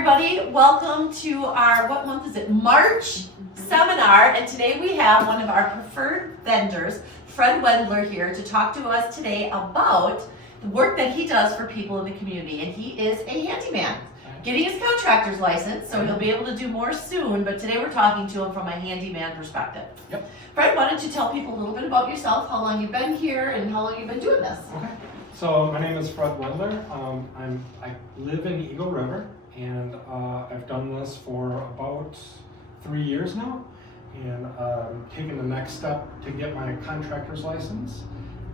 everybody, welcome to our, what month is it, March seminar, and today we have one of our preferred vendors, Fred Wendler, here to talk to us today about the work that he does for people in the community, and he is a handyman, getting his contractor's license, so he'll be able to do more soon, but today we're talking to him from a handyman perspective. Yep. Fred, why don't you tell people a little bit about yourself, how long you've been here, and how long you've been doing this? Okay. So my name is Fred Wendler. I live in Eagle River, and I've done this for about 3 years now, and taking the next step to get my contractor's license.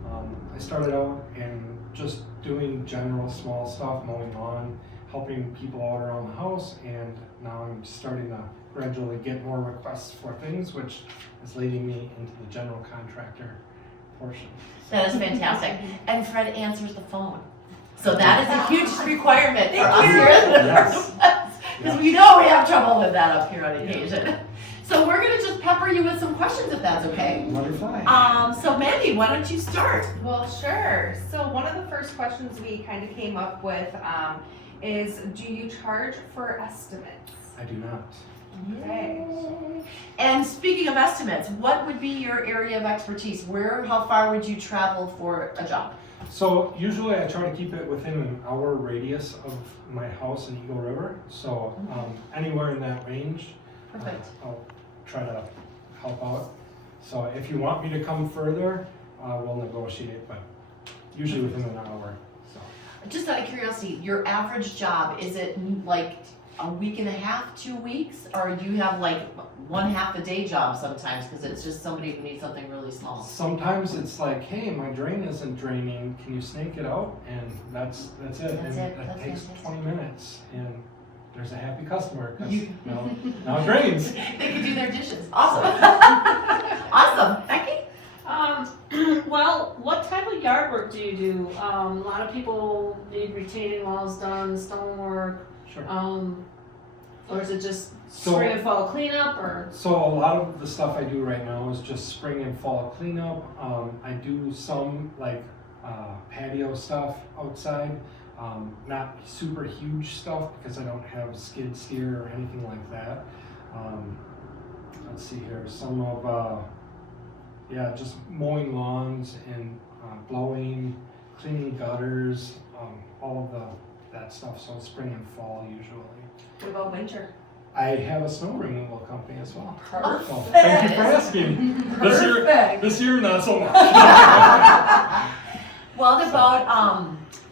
I started out in just doing general small stuff, mowing lawn, helping people out around the house, and now I'm starting to gradually get more requests for things, which is leading me into the general contractor portion. That is fantastic. And Fred answers the phone. So that is a huge requirement for us here at the Yes. because we know we have trouble with that up here on occasion. So we're going to just pepper you with some questions if that's okay. Butterfly. So Mandy, why don't you start? Well, sure. So one of the first questions we kind of came up with is, do you charge for estimates? I do not. Okay. And speaking of estimates, what would be your area of expertise? How far would you travel for a job? So usually I try to keep it within an hour radius of my house in Eagle River. So anywhere in that range, Perfect. I'll try to help out. So if you want me to come further, we'll negotiate, but usually within an hour. So Just out of curiosity, your average job, is it like a week and a half, 2 weeks? Or do you have like 1/2 a day job sometimes because it's just somebody who needs something really small? sometimes it's like, hey, my drain isn't draining. Can you snake it out? And that's it. That's and it. it That's takes fantastic. 20 minutes, and there's a happy customer because You- now it drains. They can do their dishes. Awesome. Awesome. Becky? Well, what type of yard work do you do? A lot of people need retaining walls done, stonework, Sure. or is it just So- spring and fall cleanup, or? So a lot of the stuff I do right now is just spring and fall cleanup. I do some like patio stuff outside, not super huge stuff because I don't have skid steer or anything like that. Let's see here, some of just mowing lawns and blowing, cleaning gutters, all of that stuff. So spring and fall usually. What about winter? I have a snow removal company as well. Perfect. So thank you for asking. This year not so much. What about,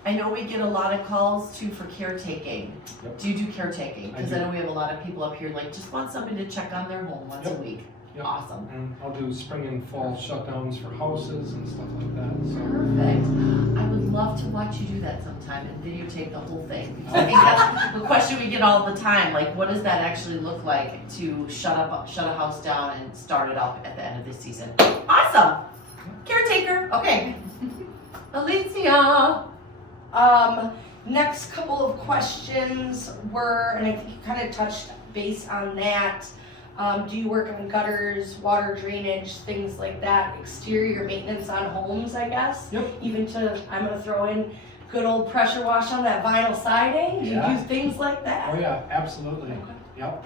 I know we get a lot of calls too for caretaking. Yep. Do you do caretaking? I Because I do. know we have a lot of people up here like just want somebody to check on their home once a Yep. week. Yep. Awesome. And I'll do spring and fall shutdowns for houses and stuff like that. So Perfect. I would love to watch you do that sometime and videotape the whole thing. Because I think that's the question we get all the time. Like, what does that actually look like to shut a house down and start it up at the end of the season? Awesome. Caretaker. Okay. Alicia. Next couple of questions were, and I think you kind of touched base on that. Do you work on gutters, water drainage, things like that, exterior maintenance on homes, I guess? Yep. Even to, I'm gonna throw in good old pressure wash on that vinyl siding? Do you Yeah. do things like that? oh yeah, absolutely. Okay. Yep.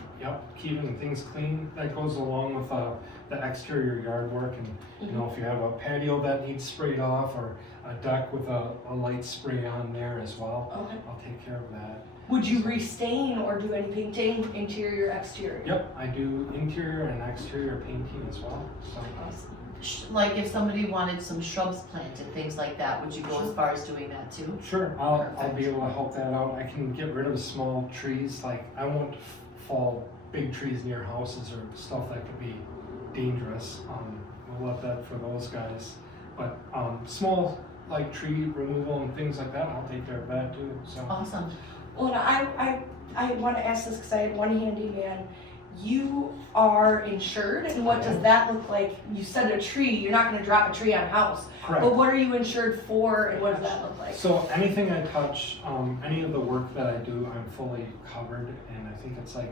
Keeping things clean, that goes along with the exterior yard work. And you know, if you have a patio that needs sprayed off or a deck with a light spray on there as well, Okay. I'll take care of that. Would you restain or do any painting, interior, exterior? Yep, I do interior and exterior painting as well. So Like if somebody wanted some shrubs planted, things like that, would you go as far as doing that too? sure, I'll be able to help that out. I can get rid of small trees. Like I won't fall big trees near houses or stuff that could be dangerous. We'll let that for those guys. But small like tree removal and things like that, I'll take care of that too. So Awesome. Well, I want to ask this because I had one handyman. You are insured, and what does that look like? You said a tree, you're not going to drop a tree on a house. correct. But what are you insured for, and what does that look like? So anything I touch, any of the work that I do, I'm fully covered, and I think it's like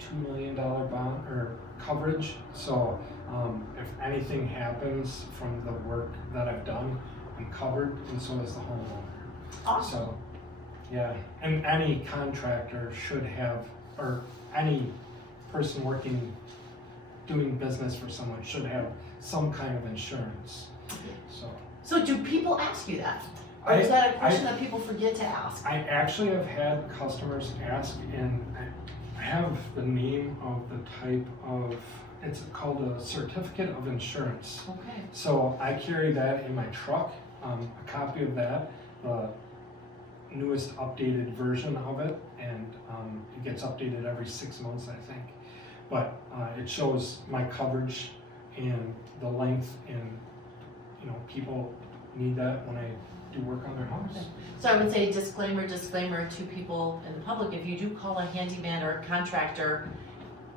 $2 million bond or coverage. So if anything happens from the work that I've done, I'm covered, and so is the homeowner. Awesome. So Yeah, and any contractor should have, or any person doing business for someone should have some kind of insurance, so. So do people ask you that? Or is that a question that people forget to ask? I actually have had customers ask, and I have the name of the type of, it's called a certificate of insurance. Okay. So I carry that in my truck, a copy of that, the newest updated version of it, and it gets updated every 6 months, I think. But it shows my coverage and the length, and people need that when I do work on their house. Okay. So I would say disclaimer to people in the public, if you do call a handyman or a contractor,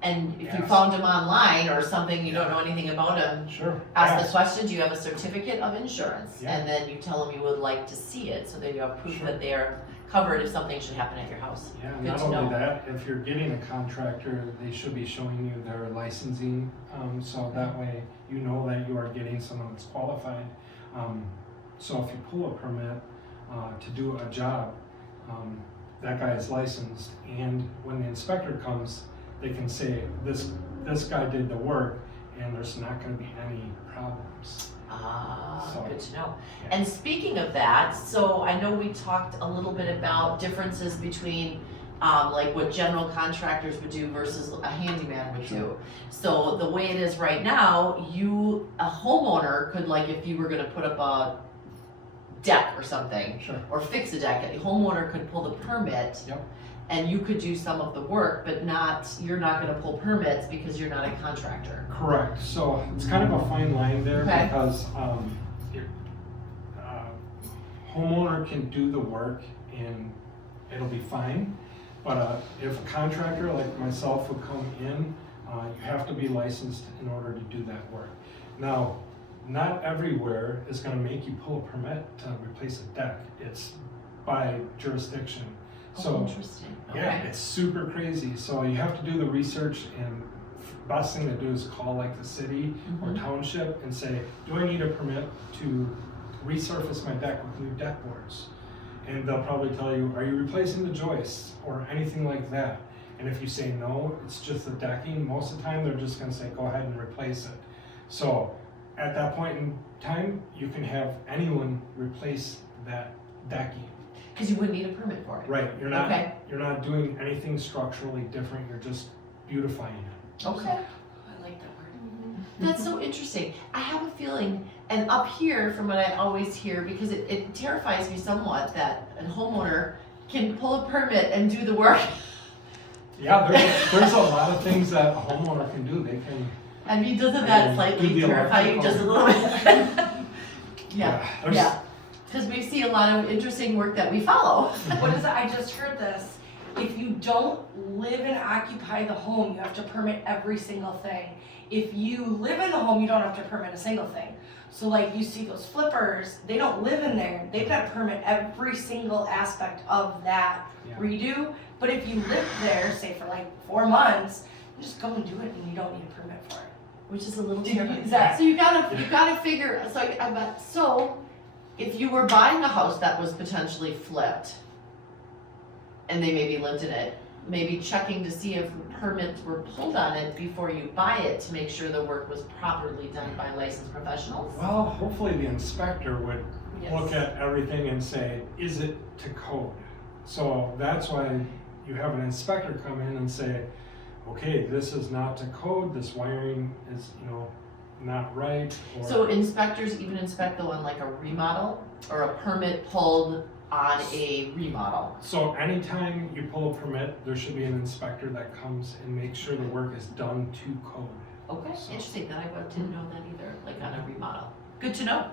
and if you Yes. found them online or something, you don't know anything about them, Sure. ask the question, do you have a certificate of insurance? Yeah. And then you tell them you would like to see it, so that you have proof Sure. that they're covered if something should happen at your house. Yeah, Good not to only know. that, if you're getting a contractor, they should be showing you their licensing, so that way you know that you are getting someone that's qualified. So if you pull a permit to do a job, that guy is licensed, and when the inspector comes, they can say, this guy did the work, and there's not gonna be any problems. Ah, So, good to know. yeah. And speaking of that, so I know we talked a little bit about differences between like what general contractors would do versus a handyman would do. So the way it is right now, a homeowner could, like, if you were gonna put up a deck or something, Sure. or fix a deck, a homeowner could pull the permit. Yep. And you could do some of the work, but you're not gonna pull permits because you're not a contractor. Correct, so it's kind of a fine line there Okay. because your homeowner can do the work and it'll be fine. But if a contractor like myself would come in, you have to be licensed in order to do that work. Now, not everywhere is gonna make you pull a permit to replace a deck. It's by jurisdiction. So, Interesting, yeah, okay. it's super crazy. So you have to do the research, and best thing to do is call like the city or Mhm. township and say, do I need a permit to resurface my deck with new deck boards? And they'll probably tell you, are you replacing the joists or anything like that? And if you say no, it's just the decking, most of the time they're just gonna say, go ahead and replace it. So at that point in time, you can have anyone replace that decking. Cause you wouldn't need a permit for it. Right, Okay. you're not doing anything structurally different, you're just beautifying it. Okay. I like that word. That's so interesting. I have a feeling, and up here, from what I always hear, because it terrifies me somewhat that a homeowner can pull a permit and do the work. Yeah, there's a lot of things that a homeowner can do, they can. I mean, doesn't that slightly Do the terrify you just a little bit? Yeah, there's- yeah. Because we see a lot of interesting work that we follow. What is it? I just heard this. If you don't live and occupy the home, you have to permit every single thing. If you live in the home, you don't have to permit a single thing. So like you see those flippers, they don't live in there. They've got to permit every single aspect of that Yeah. redo. But if you live there, say for like 4 months, you just go and do it and you don't need a permit for it. Which is a little Did you terrifying. use that? So you gotta figure, so if you were buying a house that was potentially flipped, and they maybe lived in it, maybe checking to see if permits were pulled on it before you buy it to make sure the work was properly done by licensed professionals. Well, hopefully the inspector would Yes. look at everything and say, is it to code? So that's why you have an inspector come in and say, okay, this is not to code, this wiring is, not right, or. So inspectors even inspect the one like a remodel or a permit pulled on a remodel? So anytime you pull a permit, there should be an inspector that comes and makes sure the work is done to code. Okay, So- interesting, that I didn't know that either, like on a remodel. Good to know.